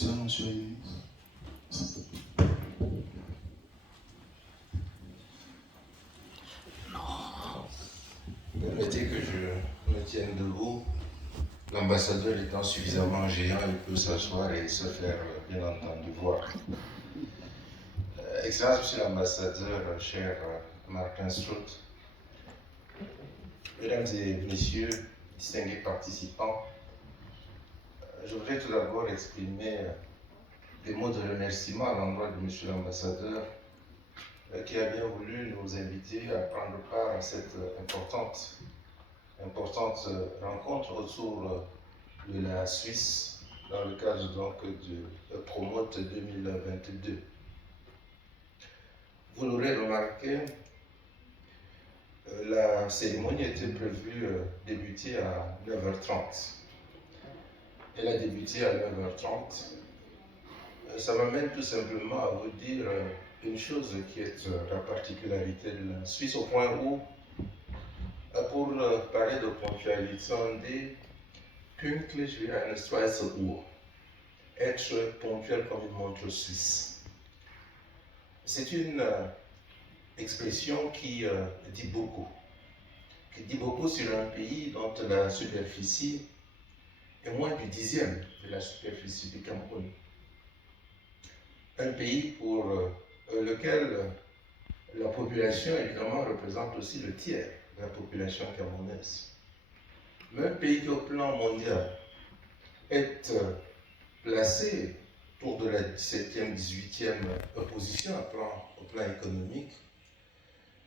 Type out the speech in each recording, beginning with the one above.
Excellent, monsieur. Permettez que je me tienne debout. L'ambassadeur étant suffisamment géant, il peut s'asseoir et se faire bien entendu voir. Excellence, monsieur l'ambassadeur, cher Martin Strutt, mesdames et messieurs, distingués participants, je voudrais tout d'abord exprimer des mots de remerciement à l'endroit de monsieur l'ambassadeur qui a bien voulu nous inviter à prendre part à cette importante rencontre autour de la Suisse dans le cadre donc de Promote 2022. Vous l'aurez remarqué, la cérémonie était prévue débuter à 9h30. Elle a débuté à 9h30. Ça m'amène tout simplement à vous dire une chose qui est la particularité de la Suisse, au point où, pour parler de ponctualité, on dit pünktlich wie eine Schweizer Uhr, être ponctuel comme une montre suisse. C'est une expression qui dit beaucoup sur un pays dont la superficie est moins du 10e de la superficie du Cameroun. Un pays pour lequel la population, évidemment, représente aussi le tiers de la population camerounaise. Mais un pays qui, au plan mondial, est placé autour de la 17e, 18e position au plan économique,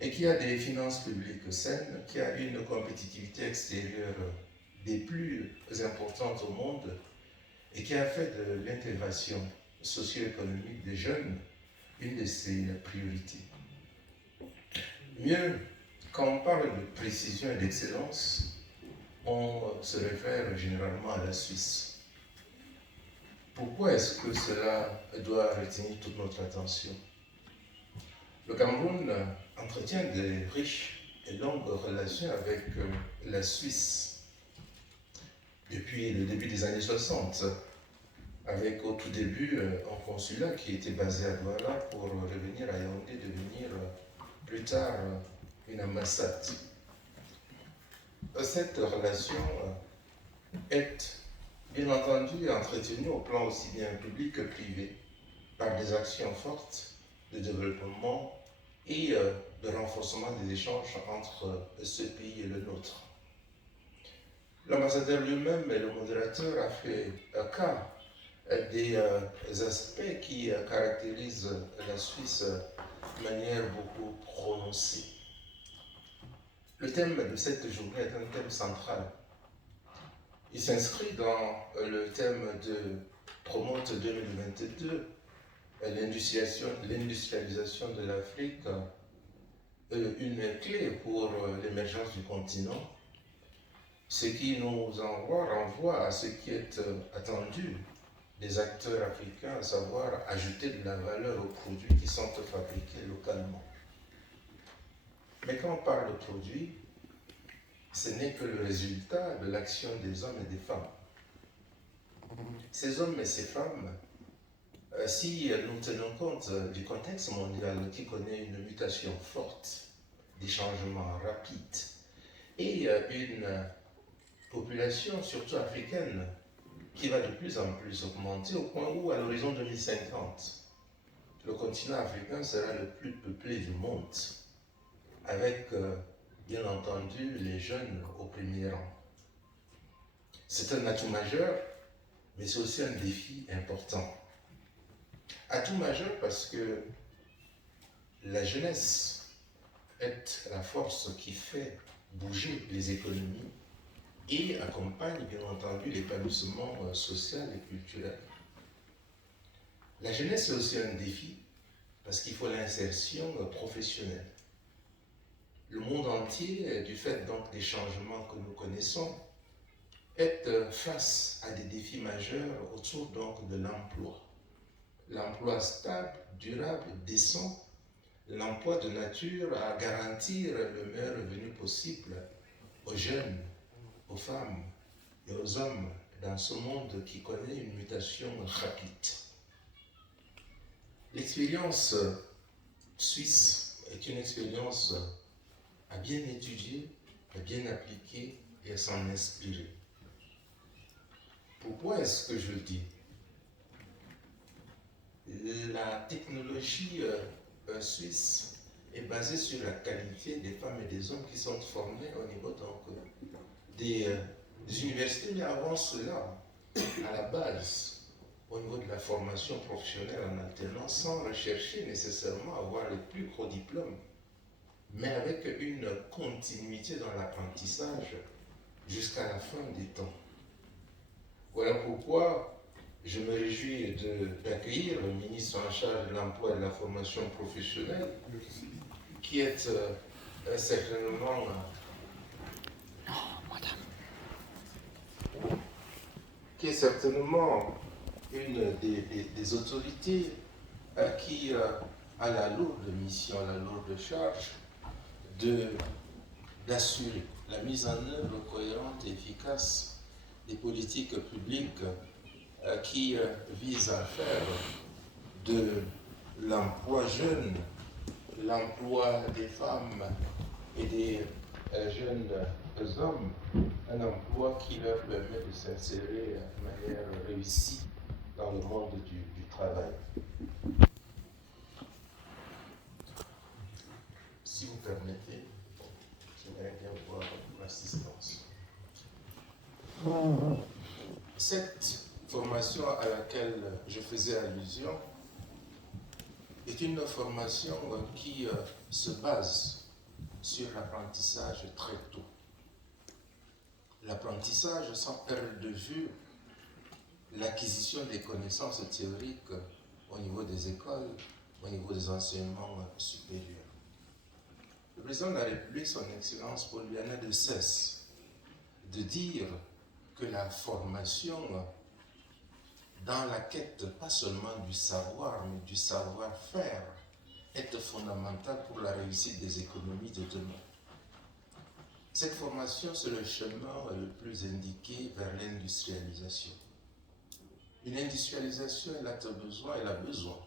et qui a des finances publiques saines, qui a une compétitivité extérieure des plus importantes au monde, et qui a fait de l'intégration socio-économique des jeunes une de ses priorités. Mieux, quand on parle de précision et d'excellence, on se réfère généralement à la Suisse. Pourquoi est-ce que cela doit retenir toute notre attention? Le Cameroun entretient des riches et longues relations avec la Suisse depuis le début des années 60, avec au tout début un consulat qui était basé à Douala pour revenir à Yaoundé, devenir plus tard une ambassade. Cette relation est bien entendu entretenue au plan aussi bien public que privé par des actions fortes de développement et de renforcement des échanges entre ce pays et le nôtre. L'ambassadeur lui-même et le modérateur a fait cas des aspects qui caractérisent la Suisse de manière beaucoup prononcée. Le thème de cette journée est un thème central. Il s'inscrit dans le thème de Promote 2022, l'industrialisation de l'Afrique, une clé pour l'émergence du continent, ce qui nous renvoie à ce qui est attendu des acteurs africains, à savoir ajouter de la valeur aux produits qui sont fabriqués localement. Mais quand on parle de produits, ce n'est que le résultat de l'action des hommes et des femmes. Ces hommes et ces femmes, si nous tenons compte du contexte mondial qui connaît une mutation forte, des changements rapides, et une population, surtout africaine, qui va de plus en plus augmenter au point où, à l'horizon 2050, le continent africain sera le plus peuplé du monde, avec, bien entendu, les jeunes au premier rang. C'est un atout majeur, mais c'est aussi un défi important. Atout majeur parce que la jeunesse est la force qui fait bouger les économies et accompagne bien entendu l'épanouissement social et culturel. La jeunesse est aussi un défi parce qu'il faut l'insertion professionnelle. Le monde entier, du fait donc des changements que nous connaissons, est face à des défis majeurs autour donc de l'emploi. L'emploi stable, durable, décent, l'emploi de nature à garantir le meilleur revenu possible aux jeunes, aux femmes et aux hommes dans ce monde qui connaît une mutation rapide. L'expérience suisse est une expérience à bien étudier, à bien appliquer et à s'en inspirer. Pourquoi est-ce que je le dis? La technologie suisse est basée sur la qualité des femmes et des hommes qui sont formés au niveau des universités, mais avant cela, à la base, au niveau de la formation professionnelle en alternance, sans rechercher nécessairement avoir les plus gros diplômes, mais avec une continuité dans l'apprentissage jusqu'à la fin des temps. Voilà pourquoi je me réjouis d'accueillir le ministre en charge de l'emploi et de la formation professionnelle, qui est certainement une des autorités qui a la lourde mission, la lourde charge d'assurer la mise en œuvre cohérente et efficace des politiques publiques qui visent à faire de l'emploi jeune, l'emploi des femmes et des jeunes hommes, un emploi qui leur permet de s'insérer de manière réussie dans le monde du travail. Si vous permettez, j'aimerais bien voir l'assistance. Cette formation à laquelle je faisais allusion est une formation qui se base sur l'apprentissage très tôt. L'apprentissage sans perdre de vue l'acquisition des connaissances théoriques au niveau des écoles, au niveau des enseignements supérieurs. Le président de la République, son Excellence Paul Biya, n'a de cesse de dire que la formation dans la quête pas seulement du savoir, mais du savoir-faire est fondamentale pour la réussite des économies de demain. Cette formation, c'est le chemin le plus indiqué vers l'industrialisation. Une industrialisation, elle a besoin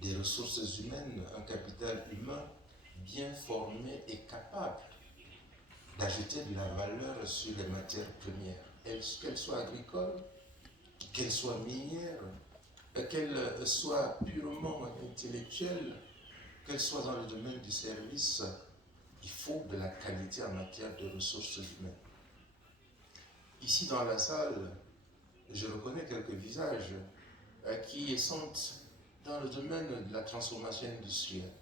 des ressources humaines, un capital humain bien formé et capable d'ajouter de la valeur sur les matières premières, qu'elles soient agricoles, qu'elles soient minières, qu'elles soient purement intellectuelles, qu'elles soient dans le domaine du service. Il faut de la qualité en matière de ressources humaines. Ici dans la salle, je reconnais quelques visages qui sont dans le domaine de la transformation industrielle,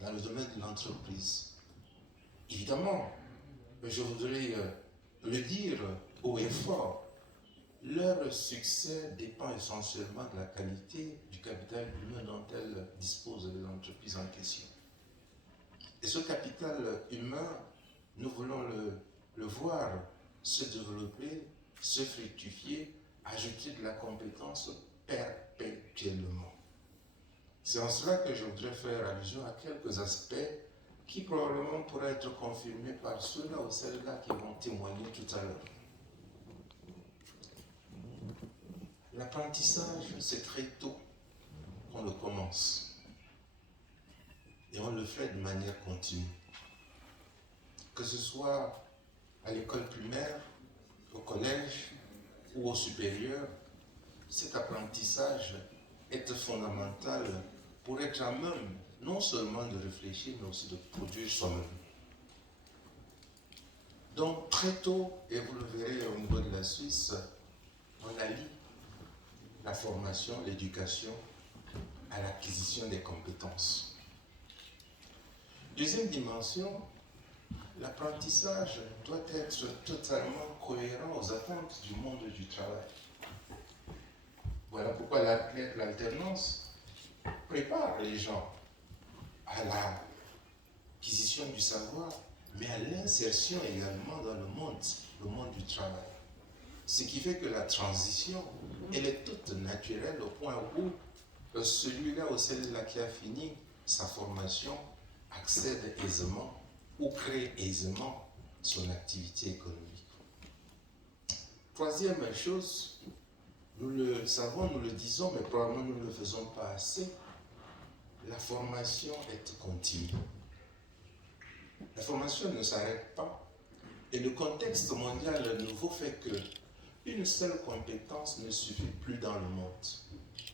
dans le domaine de l'entreprise. Évidemment, je voudrais le dire haut et fort, leur succès dépend essentiellement de la qualité du capital humain dont elles disposent les entreprises en question. Et ce capital humain, nous voulons le voir se développer, se fructifier, ajouter de la compétence perpétuellement. C'est en cela que je voudrais faire allusion à quelques aspects qui probablement pourraient être confirmés par ceux-là ou celles-là qui vont témoigner tout à l'heure. L'apprentissage, c'est très tôt qu'on le commence. Et on le fait de manière continue. Que ce soit à l'école primaire, au collège ou au supérieur, cet apprentissage est fondamental pour être à même non seulement de réfléchir, mais aussi de produire soi-même. Donc très tôt, et vous le verrez au niveau de la Suisse, on allie la formation, l'éducation à l'acquisition des compétences. Deuxième dimension, l'apprentissage doit être totalement cohérent aux attentes du monde du travail. Voilà pourquoi l'alternance prépare les gens à l'acquisition du savoir, mais à l'insertion également dans le monde du travail. Ce qui fait que la transition, elle est toute naturelle au point où celui-là ou celle-là qui a fini sa formation accède aisément ou crée aisément son activité économique. Troisième chose, nous le savons, nous le disons, mais probablement nous ne le faisons pas assez, la formation est continue. La formation ne s'arrête pas et le contexte mondial nouveau fait que une seule compétence ne suffit plus dans le monde.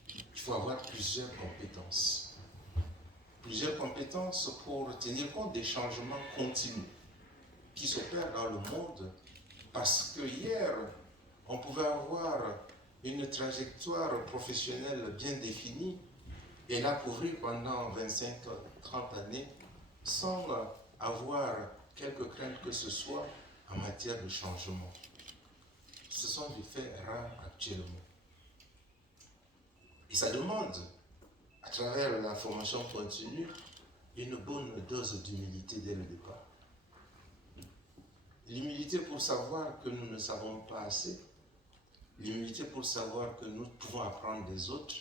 Il faut avoir plusieurs compétences. Plusieurs compétences pour tenir compte des changements continus qui s'opèrent dans le monde. Parce que hier, on pouvait avoir une trajectoire professionnelle bien définie et la couvrir pendant 25-30 années sans avoir quelque crainte que ce soit en matière de changement. Ce sont des faits rares actuellement. Et ça demande, à travers la formation continue, une bonne dose d'humilité dès le départ. L'humilité pour savoir que nous ne savons pas assez, l'humilité pour savoir que nous pouvons apprendre des autres,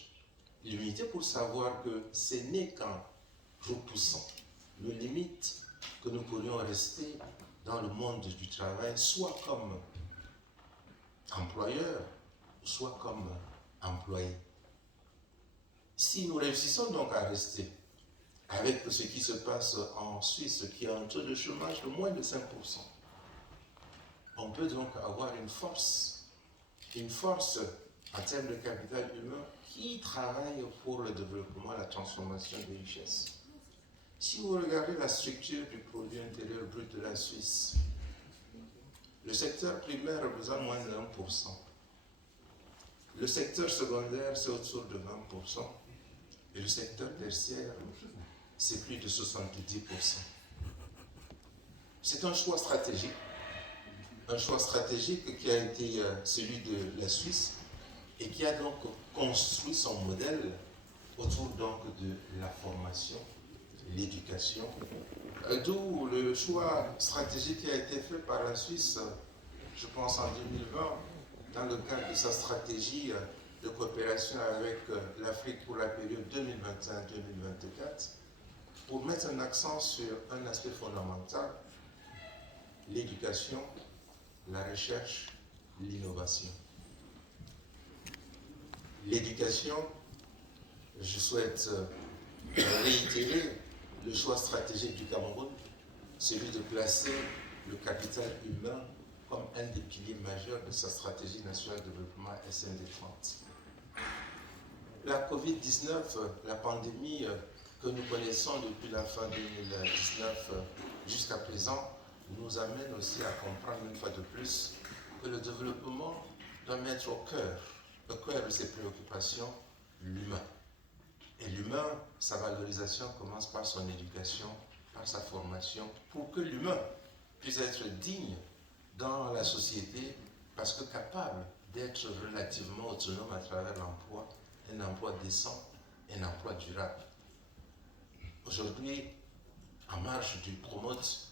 l'humilité pour savoir que ce n'est qu'en repoussant nos limites que nous pourrions rester dans le monde du travail, soit comme employeur, soit comme employé. Si nous réussissons donc à rester avec ce qui se passe en Suisse, qui a un taux de chômage de moins de 5%, on peut donc avoir une force en termes de capital humain qui travaille pour le développement, la transformation des richesses. Si vous regardez la structure du produit intérieur brut de la Suisse, le secteur primaire représente moins de 1%. Le secteur secondaire, c'est autour de 20%. Et le secteur tertiaire, c'est plus de 70%. C'est un choix stratégique qui a été celui de la Suisse et qui a donc construit son modèle autour donc de la formation, l'éducation. D'où le choix stratégique qui a été fait par la Suisse, je pense en 2020, dans le cadre de sa stratégie de coopération avec l'Afrique pour la période 2021-2024, pour mettre un accent sur un aspect fondamental, l'éducation, la recherche, l'innovation. L'éducation, je souhaite réitérer le choix stratégique du Cameroun, celui de placer le capital humain comme un des piliers majeurs de sa stratégie nationale de développement SND 30. La Covid-19, la pandémie que nous connaissons depuis la fin 2019 jusqu'à présent, nous amène aussi à comprendre une fois de plus que le développement doit mettre au cœur de ses préoccupations, l'humain. Et l'humain, sa valorisation commence par son éducation, par sa formation, pour que l'humain puisse être digne dans la société, parce que capable d'être relativement autonome à travers l'emploi, un emploi décent, un emploi durable. Aujourd'hui, en marge du promote,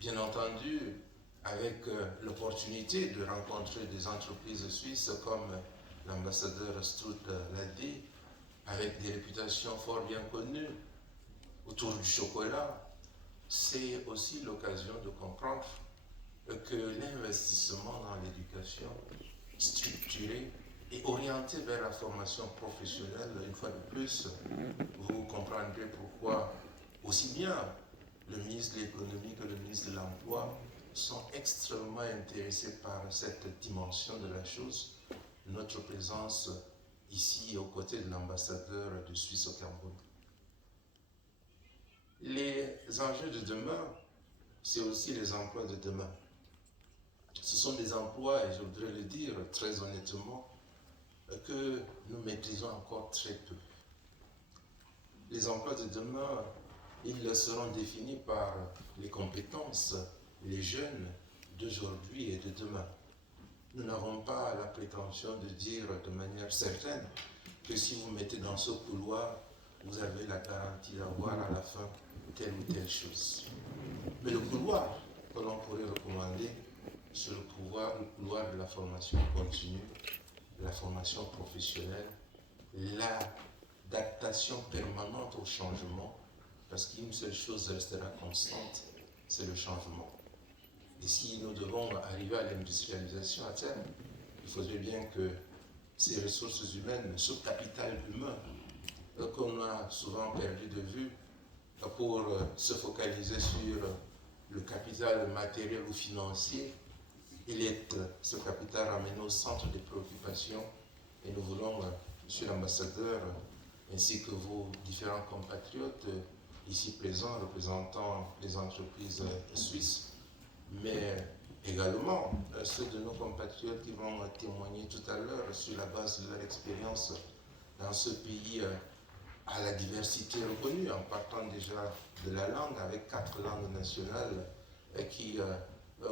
bien entendu, avec l'opportunité de rencontrer des entreprises suisses comme l'ambassadeur Strout l'a dit, avec des réputations fort bien connues autour du chocolat, c'est aussi l'occasion de comprendre que l'investissement dans l'éducation structurée et orienté vers la formation professionnelle, une fois de plus, vous comprendrez pourquoi aussi bien le ministre de l'économie que le ministre de l'emploi sont extrêmement intéressés par cette dimension de la chose, notre présence ici aux côtés de l'ambassadeur de Suisse au Cameroun. Les enjeux de demain, c'est aussi les emplois de demain. Ce sont des emplois, et je voudrais le dire très honnêtement, que nous maîtrisons encore très peu. Les emplois de demain, ils seront définis par les compétences, les jeunes d'aujourd'hui et de demain. Nous n'avons pas la prétention de dire de manière certaine que si vous mettez dans ce couloir, vous avez la garantie d'avoir à la fin telle ou telle chose. Mais le couloir que l'on pourrait recommander, c'est le couloir de la formation continue, la formation professionnelle, l'adaptation permanente au changement, parce qu'une seule chose restera constante, c'est le changement. Et si nous devons arriver à l'industrialisation à terme, il faudrait bien que ces ressources humaines, ce capital humain qu'on a souvent perdu de vue pour se focaliser sur le capital matériel ou financier, ce capital ramené au centre des préoccupations et nous voulons, Monsieur l'ambassadeur, ainsi que vos différents compatriotes ici présents représentant les entreprises suisses, mais également ceux de nos compatriotes qui vont témoigner tout à l'heure sur la base de leur expérience dans ce pays à la diversité reconnue, en partant déjà de la langue, avec 4 langues nationales qui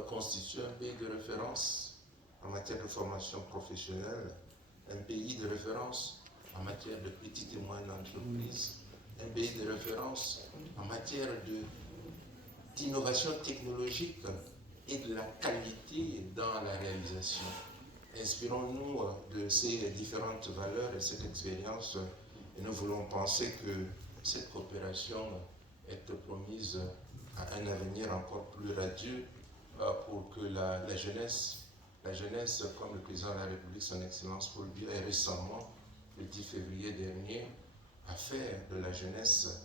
constituent un pays de référence en matière de formation professionnelle, un pays de référence en matière de petites et moyennes entreprises, un pays de référence en matière d'innovation technologique et de la qualité dans la réalisation. Inspirons-nous de ces différentes valeurs et cette expérience et nous voulons penser que cette coopération est promise à un avenir encore plus radieux pour que la jeunesse, comme le président de la République, son Excellence Paul Biya, récemment, le 10 février dernier, a fait de la jeunesse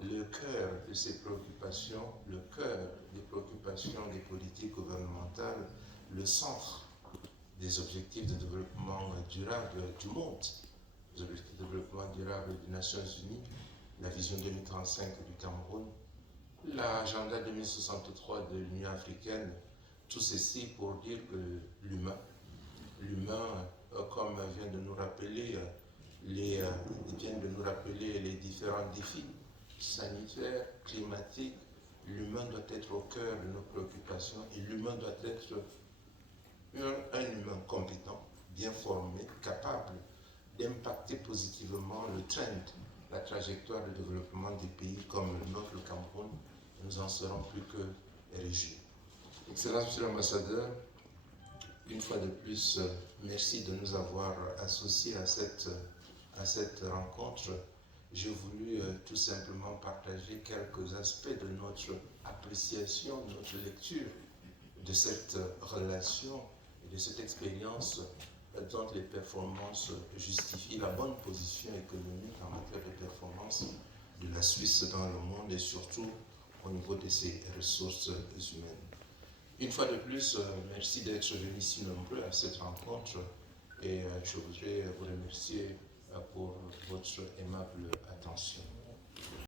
le cœur de ses préoccupations, le cœur des préoccupations des politiques gouvernementales, le centre des objectifs de développement durable du monde, les objectifs de développement durable des Nations Unies, la vision 2035 du Cameroun, l'agenda 2063 de l'Union africaine, tout ceci pour dire que l'humain, comme viennent de nous rappeler les différents défis sanitaires, climatiques, l'humain doit être au cœur de nos préoccupations et l'humain doit être un humain compétent, bien formé, capable d'impacter positivement le trend, la trajectoire de développement des pays comme le nôtre, le Cameroun. Nous en serons plus que réjouis. Excellence, Monsieur l'ambassadeur, une fois de plus, merci de nous avoir associés à cette rencontre. J'ai voulu tout simplement partager quelques aspects de notre appréciation, de notre lecture de cette relation et de cette expérience dont les performances justifient la bonne position économique en matière de performance de la Suisse dans le monde et surtout au niveau de ses ressources humaines. Une fois de plus, merci d'être venus si nombreux à cette rencontre et je voudrais vous remercier pour votre aimable attention.